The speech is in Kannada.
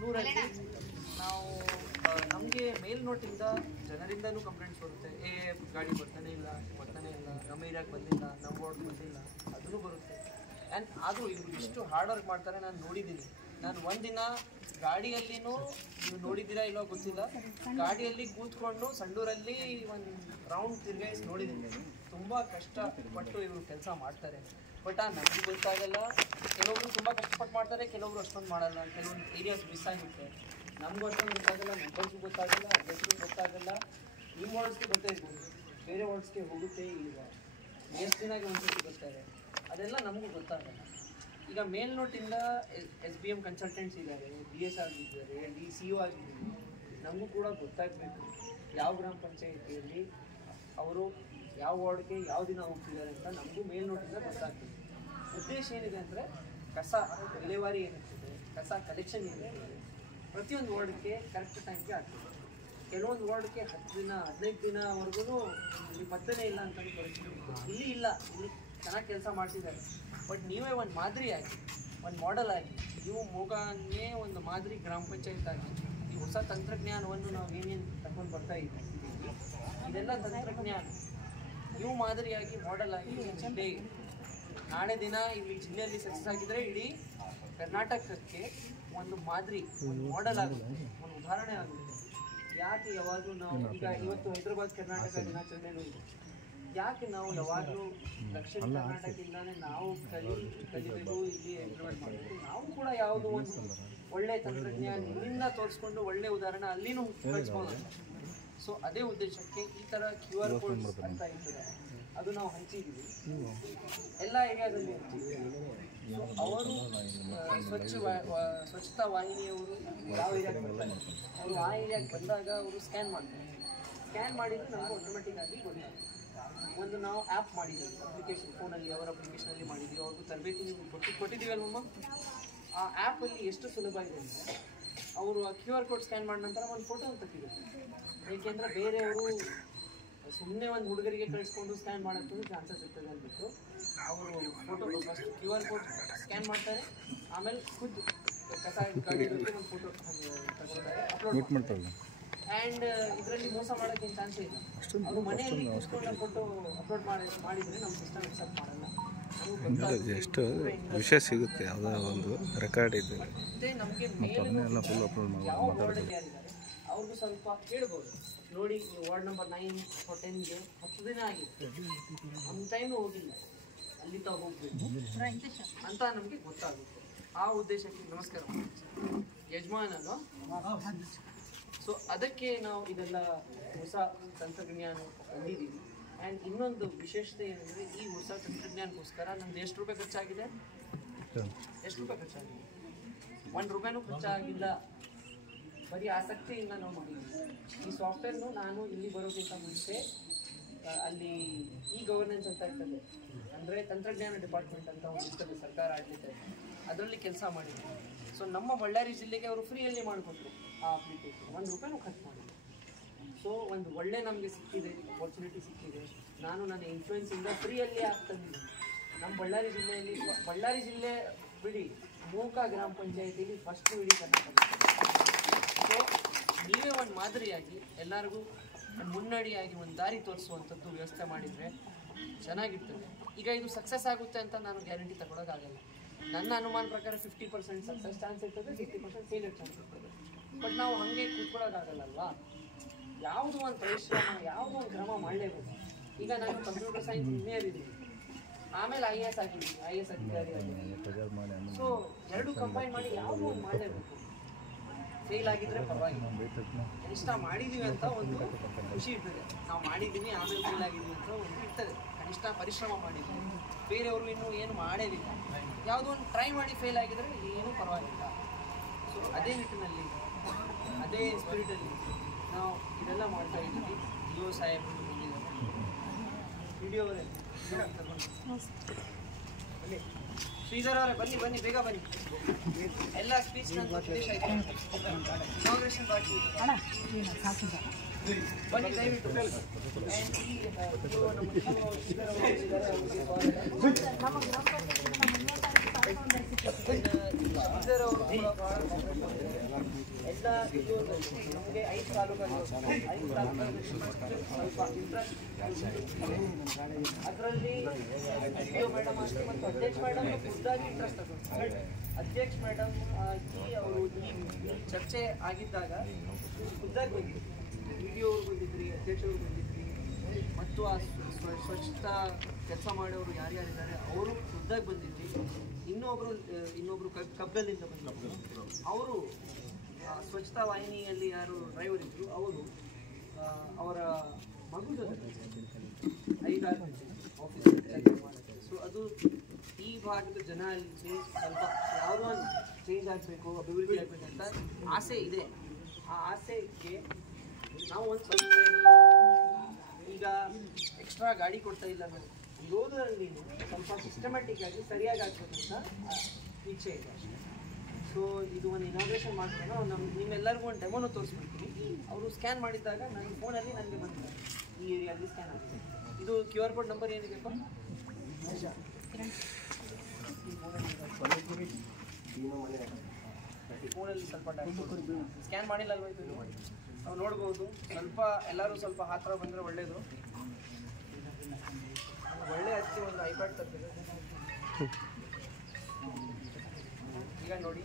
100ರಲ್ಲಿ ನಾವು ನಮಗೆ ಮೇಲ್ನೋಟಿಂದ ಜನರಿಂದನೂ ಕಂಪ್ಲೇಂಟ್ಸ್ ಬರುತ್ತೆ, ಗಾಡಿ ಬರ್ತಾನೆ ಇಲ್ಲ ನಮ್ಮ ಏರಿಯಾಗೆ ಬಂದಿಲ್ಲ, ನಮ್ಮ ವಾರ್ಡ್ ಬಂದಿಲ್ಲ, ಅದೂ ಬರುತ್ತೆ. ಆ್ಯಂಡ್ ಆದರೂ ಇವರು ಎಷ್ಟು ಹಾರ್ಡ್ ವರ್ಕ್ ಮಾಡ್ತಾರೆ ನಾನು ನೋಡಿದ್ದೀನಿ. ನಾನು ಒಂದಿನ ಗಾಡಿಯಲ್ಲಿನೂ, ನೀವು ನೋಡಿದ್ದೀರಾ ಇಲ್ಲೋ ಗೊತ್ತಿಲ್ಲ, ಗಾಡಿಯಲ್ಲಿ ಕೂತ್ಕೊಂಡು ಸಂಡೂರಲ್ಲಿ ಒಂದು ರೌಂಡ್ ತಿರುಗಾಯಿಸಿ ನೋಡಿದ್ದೀನಿ. ತುಂಬ ಕಷ್ಟಪಟ್ಟು ಇವರು ಕೆಲಸ ಮಾಡ್ತಾರೆ. ಬಟ್ ನಮಗೆ ಗೊತ್ತಾಗಲ್ಲ. ಕೆಲವೊಬ್ರು ತುಂಬ ಕಷ್ಟಪಟ್ಟು ಮಾಡ್ತಾರೆ, ಕೆಲವೊಬ್ರು ಅಷ್ಟೊಂದು ಮಾಡಲ್ಲ. ಕೆಲವೊಂದು ಏರಿಯಾಸ್ ಮಿಸ್ ಆಗುತ್ತೆ. ನಮಗೂ ಅಷ್ಟೊಂದು ಗೊತ್ತಾಗಲ್ಲ, ಮೆಂಬರ್ಸ್ಗೂ ಗೊತ್ತಾಗಲ್ಲ, ಅಡ್ರೆಸ್ಗೂ ಗೊತ್ತಾಗಲ್ಲ. ನಿಮ್ಮ ವಾರ್ಡ್ಸ್ಗೆ ಗೊತ್ತೇ ಇರ್ಬೋದು, ಬೇರೆ ವಾರ್ಡ್ಸ್ಗೆ ಹೋಗುತ್ತೆ ಈಗ ಎಷ್ಟು ದಿನಕ್ಕೆ ಒಂದ್ಸತಿ ಬರ್ತಾರೆ, ಅದೆಲ್ಲ ನಮಗೂ ಗೊತ್ತಾಗಲ್ಲ. ಈಗ ಮೇಲ್ನೋಟಿಂದ SBM ಕನ್ಸಲ್ಟೆಂಟ್ಸ್ ಇದ್ದಾರೆ, BS ಆಗಿದ್ದಾರೆ, DCO ಆಗಿದ್ದಾರೆ. ನಮಗೂ ಕೂಡ ಗೊತ್ತಾಗಬೇಕು ಯಾವ ಗ್ರಾಮ ಪಂಚಾಯಿತಿಯಲ್ಲಿ ಅವರು ಯಾವ ವಾರ್ಡ್ಗೆ ಯಾವ ದಿನ ಹೋಗ್ತಿದ್ದಾರೆ ಅಂತ ನಮಗೂ ಮೇಲ್ನೋಟಿಂದ ಗೊತ್ತಾಗ್ತದೆ. ಉದ್ದೇಶ ಏನಿದೆ ಅಂದರೆ ಕಸ ವಿಲೇವಾರಿ ಏನಿರ್ತದೆ, ಕಸ ಕಲೆಕ್ಷನ್ ಏನಿರ್ತದೆ, ಪ್ರತಿಯೊಂದು ವಾರ್ಡ್ಗೆ ಕರೆಕ್ಟ್ ಟೈಮ್ಗೆ ಆಗ್ತದೆ. ಕೆಲವೊಂದು ವಾರ್ಡ್ಗೆ 10 ದಿನ 15 ದಿನವರೆಗೂ ಇಲ್ಲಿ ಪತ್ತನೇ ಇಲ್ಲ ಅಂತಲೂ ಪರಿಸ್ಥಿತಿ. ಇಲ್ಲಿ ಇಲ್ಲ, ಇಲ್ಲಿ ಚೆನ್ನಾಗಿ ಕೆಲಸ ಮಾಡ್ತಿದ್ದಾರೆ. ಬಟ್ ನೀವೇ ಒಂದು ಮಾದರಿಯಾಗಿ, ಒಂದು ಮಾಡೆಲ್ ಆಗಿ, ನೀವು ಮೋಗಾನೇ ಒಂದು ಮಾದರಿ ಗ್ರಾಮ ಪಂಚಾಯತ್ ಆಗಿ ಈ ಹೊಸ ತಂತ್ರಜ್ಞಾನವನ್ನು ನಾವು ಏನೇನು ತಗೊಂಡು ಬರ್ತಾ ಇದ್ದೀವಿ, ಇದೆಲ್ಲ ತಂತ್ರಜ್ಞಾನ ನೀವು ಮಾದರಿಯಾಗಿ ಮಾಡೆಲ್ ಆಗಿ ಜಿಲ್ಲೆ ನಾಳೆ ದಿನ ಇಲ್ಲಿ ಜಿಲ್ಲೆಯಲ್ಲಿ ಸಕ್ಸಸ್ ಆಗಿದ್ರೆ ಇಡೀ ಕರ್ನಾಟಕಕ್ಕೆ ಒಂದು ಮಾದರಿ, ಒಂದು ಮಾಡೆಲ್ ಆಗುತ್ತೆ, ಒಂದು ಉದಾಹರಣೆ ಆಗುತ್ತೆ. ಯಾಕೆ ಯಾವಾಗಲೂ ನಾವು ಈಗ ಇವತ್ತು ಹೈದರಾಬಾದ್ ಕರ್ನಾಟಕ ದಿನಾಚರಣೆನೂ ಇದೆ, ಯಾಕೆ ನಾವು ಯಾವಾಗಲೂ ದಕ್ಷಿಣ ಕರ್ನಾಟಕದಿಂದಾನೇ ನಾವು ಕಲಿಬೇಕು, ಇಲ್ಲಿ ಇಂಪ್ಲಿಮೆಂಟ್ ಮಾಡಬೇಕು. ನಾವು ಕೂಡ ಯಾವುದೋ ಒಂದು ಒಳ್ಳೆ ತಂತ್ರಜ್ಞಾನ ಇಲ್ಲಿಂದ ತೋರಿಸ್ಕೊಂಡು ಒಳ್ಳೆ ಉದಾಹರಣೆ ಅಲ್ಲಿನೂ ಕಳಿಸ್ಬೋದು. ಸೊ ಅದೇ ಉದ್ದೇಶಕ್ಕೆ ಈ ಥರ QR ಕೋಡ್ಸ್ ಅಂತ ಇರ್ತದೆ, ಅದು ನಾವು ಹಂಚಿದ್ದೀವಿ ಎಲ್ಲ ಏರಿಯಾದಲ್ಲಿ ಹಂಚಿದ್ದೀವಿ. ಸೊ ಅವರು ಸ್ವಚ್ಛತಾ ವಾಹಿನಿಯವರು ಯಾವ ಏರಿಯಾಗೆ ಬರ್ತಾರೆ, ಅವರು ಆ ಏರಿಯಾಗೆ ಬಂದಾಗ ಅವರು ಸ್ಕ್ಯಾನ್ ಮಾಡ್ತಾರೆ. ಸ್ಕ್ಯಾನ್ ಮಾಡಿದರೆ ನಮಗೆ ಆಟೋಮೆಟಿಕ್ ಆಗಿ ಗೊತ್ತಾಗುತ್ತೆ. ಒಂದು ನಾವು ಆ್ಯಪ್ ಮಾಡಿದ್ದೀವಿ, ಅಪ್ಲಿಕೇಶನ್ ಫೋನಲ್ಲಿ, ಅವರ ಅಪ್ಲಿಕೇಶನಲ್ಲಿ ಮಾಡಿದ್ದೀವಿ. ಅವ್ರಿಗೂ ತರಬೇತಿ ನೀವು ಕೊಟ್ಟಿದ್ದೀವಲ್ವಮ್ಮ. ಆ ಆ್ಯಪಲ್ಲಿ ಎಷ್ಟು ಸುಲಭ ಇದೆ ಅಂದರೆ ಅವರು ಆ QR ಕೋಡ್ ಸ್ಕ್ಯಾನ್ ಮಾಡಿದ ನಂತರ ಒಂದು ಫೋಟೋ ತೆಗಿಬೇಕು. ಏಕೆಂದರೆ ಬೇರೆಯವರು ಸುಮ್ಮನೆ ಒಂದು ಹುಡುಗರಿಗೆ ಕಳಿಸ್ಕೊಂಡು ಸ್ಕ್ಯಾನ್ ಮಾಡೋಕ್ಕೂ ಚಾನ್ಸಸ್ ಇರ್ತದೆ ಅಂದ್ಬಿಟ್ಟು ಅವರು photo first QR code scan ಮಾಡ್ತಾರೆ, ಆಮೇಲೆ ಖುದ್ದು ಕಸ ಗಾಡಿ ಒಂದು ಫೋಟೋ ತಗೊಳ್ತಾರೆ, ಅಪ್ಲೋಡ್ ಮಾಡ್ತಾರೆ. ಆ್ಯಂಡ್ ಇದರಲ್ಲಿ ಮೋಸ ಮಾಡೋಕ್ಕೇನು ಚಾನ್ಸೇ ಇಲ್ಲ. ಅವರು ಮನೆಯಲ್ಲಿ ಕೂತ್ಕೊಂಡು ಫೋಟೋ ಅಪ್ಲೋಡ್ ಮಾಡಿದರೆ ನಮ್ಮ ಸಿಸ್ಟಮ್ ಅಕ್ಸೆಪ್ಟ್ ಮಾಡಲ್ಲ. ಎಷ್ಟು ವಿಷಯ ಸಿಗುತ್ತೆ, ಯಾವುದೋ ಒಂದು ರೆಕಾರ್ಡ್ ಇದೆ. ಮತ್ತು ನಮಗೆ ಯಾವ ವಾರ್ಡಲ್ಲಿ ಯಾರಿದ್ದಾರೆ ಅವ್ರಿಗೂ ಸ್ವಲ್ಪ ಕೇಳ್ಬೋದು. ನೋಡಿ ವಾರ್ಡ್ ನಂಬರ್ 9 or 10ಗೆ 10 ದಿನ ಆಗಿದೆ, ಒಂದು ಟೈಮು ಹೋಗಿಲ್ಲ, ಅಲ್ಲಿ ತಾವು ಹೋಗ್ಬೇಕು ಅಂತ ನಮಗೆ ಗೊತ್ತಾಗುತ್ತೆ. ಆ ಉದ್ದೇಶಕ್ಕೆ ನಮಸ್ಕಾರ ಯಜಮಾನನು. ಸೊ ಅದಕ್ಕೆ ನಾವು ಇದೆಲ್ಲ ಹೊಸ ತಂತ್ರಜ್ಞಾನ ಬಂದಿದ್ದೀವಿ. ಆ್ಯಂಡ್ ಇನ್ನೊಂದು ವಿಶೇಷತೆ ಏನಂದರೆ ಈ ಹೊಸ ತಂತ್ರಜ್ಞಾನಕ್ಕೋಸ್ಕರ ನಮ್ದು ಎಷ್ಟು ರೂಪಾಯಿ ಖರ್ಚಾಗಿದೆ? ಎಷ್ಟು ರೂಪಾಯಿ ಖರ್ಚಾಗಿದೆ? 1 ರೂಪಾಯಿನೂ ಖರ್ಚಾಗಿಲ್ಲ. ಬರೀ ಆಸಕ್ತಿಯಿಂದ ನಾವು ಮಾಡಿದ್ದೀವಿ. ಈ ಸಾಫ್ಟ್ವೇರ್ನು ನಾನು ಇಲ್ಲಿ ಬರೋಕ್ಕಿಂತ ಮುಂಚೆ ಅಲ್ಲಿ ಗವರ್ನೆನ್ಸ್ ಅಂತ ಇರ್ತದೆ, ಅಂದರೆ ತಂತ್ರಜ್ಞಾನ ಡಿಪಾರ್ಟ್ಮೆಂಟ್ ಅಂತ ಒಂದು ಇರ್ತದೆ, ಸರ್ಕಾರ ಆಡಳಿತ, ಅದರಲ್ಲಿ ಕೆಲಸ ಮಾಡಿದ್ವಿ. ಸೊ ನಮ್ಮ ಬಳ್ಳಾರಿ ಜಿಲ್ಲೆಗೆ ಅವರು ಫ್ರೀಯಲ್ಲಿ ಮಾಡಿಕೊಟ್ರು ಆ ಅಪ್ಲಿಕೇಶನ್, 1 ರೂಪಾಯಿನೂ ಖರ್ಚು ಮಾಡಿದ್ರು. ಸೊ ಒಂದು ಒಳ್ಳೆ ನಮಗೆ ಸಿಕ್ಕಿದೆ, ಅಪರ್ಚುನಿಟಿ ಸಿಕ್ಕಿದೆ. ನಾನು ನನ್ನ ಇನ್ಫ್ಲೂಯೆನ್ಸಿಂದ ಫ್ರೀಯಲ್ಲಿ ಆಗ್ತಾಯಿದ್ದೀನಿ. ನಮ್ಮ ಬಳ್ಳಾರಿ ಜಿಲ್ಲೆ ಬಿಡಿ, ಮೂಕ ಗ್ರಾಮ ಪಂಚಾಯತಿಯಲ್ಲಿ ಫಸ್ಟ್ ಇಡೀ ಕರ್ನಾಟಕ. ಸೊ ನೀವೇ ಒಂದು ಮಾದರಿಯಾಗಿ ಎಲ್ಲರಿಗೂ ಮುನ್ನಡಿಯಾಗಿ ಒಂದು ದಾರಿ ತೋರಿಸುವಂಥದ್ದು ವ್ಯವಸ್ಥೆ ಮಾಡಿದರೆ ಚೆನ್ನಾಗಿರ್ತದೆ. ಈಗ ಇದು ಸಕ್ಸಸ್ ಆಗುತ್ತೆ ಅಂತ ನಾನು ಗ್ಯಾರಂಟಿ ತಗೊಳ್ಳೋಕ್ಕಾಗಲ್ಲ. ನನ್ನ ಅನುಮಾನ ಪ್ರಕಾರ 50% ಸಕ್ಸಸ್ ಚಾನ್ಸ್ ಇರ್ತದೆ, 50% ಫೇಲಿಯರ್ ಚಾನ್ಸ್ ಇರ್ತದೆ. ಬಟ್ ನಾವು ಹಾಗೆ ಕೂತ್ಕೊಳ್ಳೋಕ್ಕಾಗಲ್ಲಲ್ವಾ? ಯಾವುದೋ ಒಂದು ಪರಿಶ್ರಮ, ಯಾವುದೋ ಒಂದು ಕ್ರಮ ಮಾಡಲೇಬೇಕು. ಈಗ ನಾನು ಕಂಪ್ಯೂಟರ್ ಸೈನ್ಸ್ ಇಂಜಿನಿಯರ್ ಇದ್ದೀನಿ, ಆಮೇಲೆ IAS ಆಗಿದ್ದೀನಿ, IAS ಅಧಿಕಾರಿ ಆಗಿದ್ದೀನಿ. ಸೊ 2 ಕಂಬೈನ್ ಮಾಡಿ ಯಾವುದೋ ಒಂದು ಮಾಡಲೇಬೇಕು. ಫೇಲ್ ಆಗಿದ್ರೆ ಪರವಾಗಿಲ್ಲ, ಕನಿಷ್ಠ ಮಾಡಿದ್ದೀವಿ ಅಂತ ಒಂದು ಖುಷಿ ಇರ್ತದೆ. ನಾವು ಮಾಡಿದ್ದೀವಿ ಆಮೇಲೆ ಫೇಲ್ ಆಗಿದ್ದೀವಿ ಅಂತ ಒಂದು ಇರ್ತದೆ, ಕನಿಷ್ಠ ಪರಿಶ್ರಮ ಮಾಡಿದ್ದೀವಿ. ಬೇರೆಯವರು ಇನ್ನೂ ಏನು ಮಾಡೋದಿಲ್ಲ, ಯಾವುದೋ ಒಂದು ಟ್ರೈ ಮಾಡಿ ಫೇಲ್ ಆಗಿದ್ರೆ ಏನೂ ಪರವಾಗಿಲ್ಲ. ಸೊ ಅದೇ ನಿಟ್ಟಿನಲ್ಲಿ, ಅದೇ ಸ್ಪಿರಿಟಲ್ಲಿ ನಾವು ಇದೆಲ್ಲ ಮಾಡ್ತಾ ಇದ್ದೀವಿ. DO ಸಾಹೇಬರು ಬಂದಿದ್ದಾರೆ, ವಿಡಿಯೋವರೇ ಬನ್ನಿ, ಶ್ರೀಧರ್ ಅವರೇ ಬನ್ನಿ, ಬೇಗ ಬನ್ನಿ. ಎಲ್ಲ ಸ್ಪೀಚ್ ನನ್ನ ಉದ್ದೇಶ ಆಯಿತು, ಇನಾಗ್ರೇಷನ್ ಬಾಕಿ ಬನ್ನಿ ದಯವಿಟ್ಟು. ನಮ್ಮ ಶ್ರೀಧರ್ ಅವರು ಕೂಡ ಬಹಳ ಎಲ್ಲ ನಮಗೆ 5 ತಾಲೂಕಲ್ಲಿ ಸ್ವಲ್ಪ ಇಂಟ್ರೆಸ್ಟ್ ಅದರಲ್ಲಿ ಮೇಡಮ್ ಅಷ್ಟೇ ಮತ್ತು ಅಧ್ಯಕ್ಷ ಮೇಡಮ್ ಖುದ್ದಾಗಿ ಇಂಟ್ರೆಸ್ಟ್ ತಗೊಂಡು ಅಧ್ಯಕ್ಷ ಮೇಡಮ್ ಅವರು ಈ ಚರ್ಚೆ ಆಗಿದ್ದಾಗ ಖುದ್ದಾಗಿ ಬಂದಿದ್ರು, ವಿಡಿಯೋ ಅವ್ರು ಬಂದಿದ್ರಿ, ಅಧ್ಯಕ್ಷರು ಬಂದಿದ್ರಿ, ಮತ್ತು ಆ ಸ್ವಚ್ಛತಾ ಕೆಲಸ ಮಾಡೋರು ಯಾರ್ಯಾರಿದ್ದಾರೆ ಅವರು ಖುದ್ದಾಗಿ ಬಂದಿದ್ರಿ. ಇನ್ನೊಬ್ರು ಕಬ್ಬಲಿಂದ ಬಂದಿದ್ರು. ಅವರು ಸ್ವಚ್ಛತಾ ವಾಹಿನಿಯಲ್ಲಿ ಯಾರು ಡ್ರೈವರ್ ಇದ್ರು ಅವರು ಅವರ ಮಗು ಜೊತೆ 5-6 ಆಫೀಸಲ್ಲಿ ಕೆಲಸ ಮಾಡುತ್ತೆ. ಸೊ ಅದು ಈ ಭಾಗದ ಜನ ಅಲ್ಲಿ ಸ್ವಲ್ಪ ಯಾವುದೋ ಒಂದು ಚೇಂಜ್ ಆಗಬೇಕು, ಅಭಿವೃದ್ಧಿ ಆಗಬೇಕಂತ ಆಸೆ ಇದೆ. ಆ ಆಸೆಗೆ ನಾವು ಒಂದು ಸ್ವಲ್ಪ ಈಗ ಎಕ್ಸ್ಟ್ರಾ ಗಾಡಿ ಕೊಡ್ತಾ ಇಲ್ಲ, ನಾವು ಇರೋದ್ರಲ್ಲಿ ಸ್ವಲ್ಪ ಸಿಸ್ಟಮ್ಯಾಟಿಕ್ ಆಗಿ ಸರಿಯಾಗಿ ಆಗ್ಬೇಕಂತ ಇಚ್ಛೆ ಇದೆ. ಸೊ ಇದು ಒಂದು ಇನಾಗ್ರೇಷನ್ ಮಾಡ್ಕೊಂಡು ನಿಮ್ಮೆಲ್ಲರಿಗೂ ಒಂದು ಡೆಮೋನ ತೋರಿಸ್ಬಿಡ್ತೀನಿ. ಅವರು ಸ್ಕ್ಯಾನ್ ಮಾಡಿದ್ದಾಗ ನನ್ನ ಫೋನಲ್ಲಿ ನನಗೆ ಬಂದಿದೆ ಈ ಏರಿಯಾದಲ್ಲಿ ಸ್ಕ್ಯಾನ್ ಆಗಿದೆ. ಇದು QR ಕೋಡ್ ನಂಬರ್ ಏನಿದೆಪ್ಪ ಫೋನಲ್ಲಿ ಸ್ವಲ್ಪ ಸ್ಕ್ಯಾನ್ ಮಾಡಿಲ್ಲ ಅಲ್ವಾ, ಇದು ನಾವು ನೋಡ್ಬೋದು. ಸ್ವಲ್ಪ ಎಲ್ಲರೂ ಸ್ವಲ್ಪ ಹತ್ತಿರ ಬಂದರೆ ಒಳ್ಳೆಯದು. ಒಳ್ಳೆ ಹಚ್ಚಿ ಒಂದು iPad ತರ್ತಿದೆ ಈಗ ನೋಡಿ.